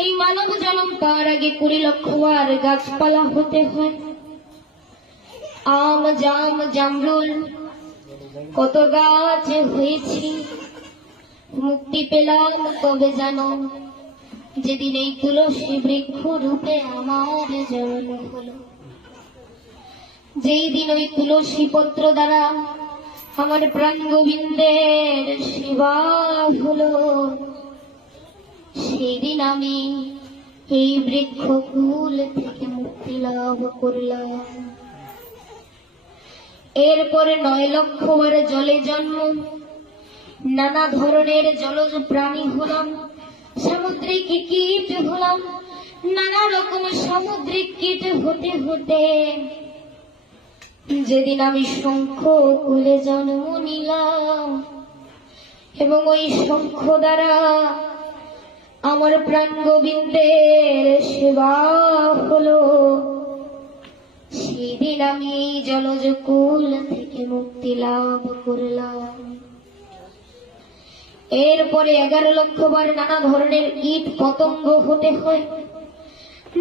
এই মানব জন্ম পাওয়ার আগে 20 লক্ষ বার গাছপালা হতে হয়। আম জাম জামরুল কত গাছ হয়েছি, মুক্তি পেলাম কবে জানো, যেদিন এই তুলসী বৃক্ষ রূপে আমার জন্ম হলো। যেই দিন ওই তুলসী পত্র দ্বারা আমার প্রাণ গোবিন্দের সেবা হলো, সেই দিন আমি এই বৃক্ষকুল থেকে মুক্তি লাভ করলাম। এরপরে 9 লক্ষ বার জলে জন্ম, নানা ধরনের জলজ প্রাণী হলাম, সামুদ্রিক কীট হলাম, নানা রকম সামুদ্রিক কীট হতে হতে যেদিন আমি শঙ্খ কুলে জন্ম নিলাম এবং ওই শঙ্খ দ্বারা আমার প্রাণ গোবিন্দের সেবা হলো, সেদিন আমি জলজ কুল থেকে মুক্তি লাভ করলাম। এরপরে 11 লক্ষ বার নানা ধরনের কীট পতঙ্গ হতে হয়,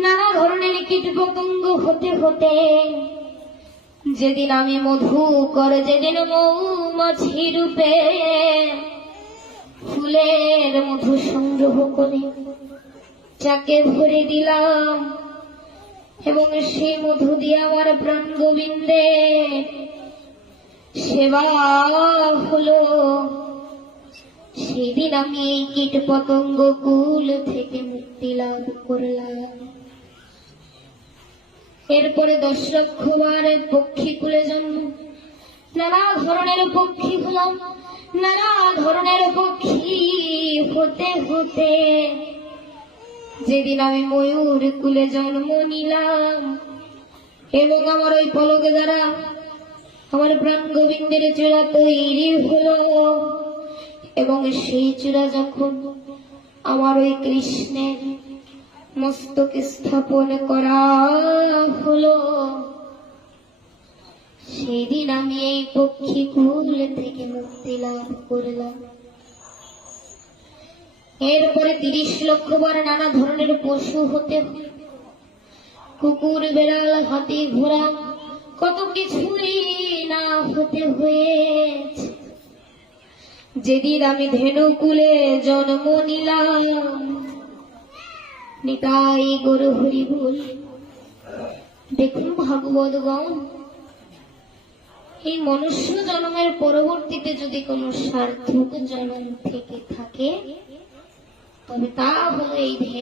নানা ধরনের কীট পতঙ্গ হতে হতে যেদিন আমি মধু করে, যেদিন মৌমাছি রূপে ফুলের মধু সংগ্রহ করে চাকে ভরে দিলাম এবং সেই মধু দিয়ে আমার প্রাণ গোবিন্দের সেবা হলো, সেদিন আমি এই কীট পতঙ্গ কুল থেকে মুক্তি লাভ করলাম। এরপরে 10 লক্ষ বার পক্ষী কুলে জন্ম, নানা ধরনের পক্ষী হলাম, নানা ধরনের পক্ষী হতে হতে যেদিন আমি ময়ূর কুলে জন্ম নিলাম এবং আমার ওই পলক দ্বারা আমার প্রাণ গোবিন্দের চূড়া তৈরি হলো এবং সেই চূড়া যখন আমার ওই কৃষ্ণের মস্তকে স্থাপন করা হলো, সেদিন আমি এই পক্ষী কুল থেকে মুক্তি লাভ করলাম। এরপরে 30 লক্ষ বার নানা ধরনের পশু হতে, কুকুর বেড়াল হাতি ঘোড়া কত কিছুই না হতে হয়েছে, যেদিন আমি ধেনু কুলে জন্ম নিলাম। নিতাই গৌর হরি বল। দেখুন ভাগবত গণ, এই মনুষ্য জন্মের পরবর্তীতে যদি কোনো সার্থক জন্ম থেকে থাকে তবে তা হলো এই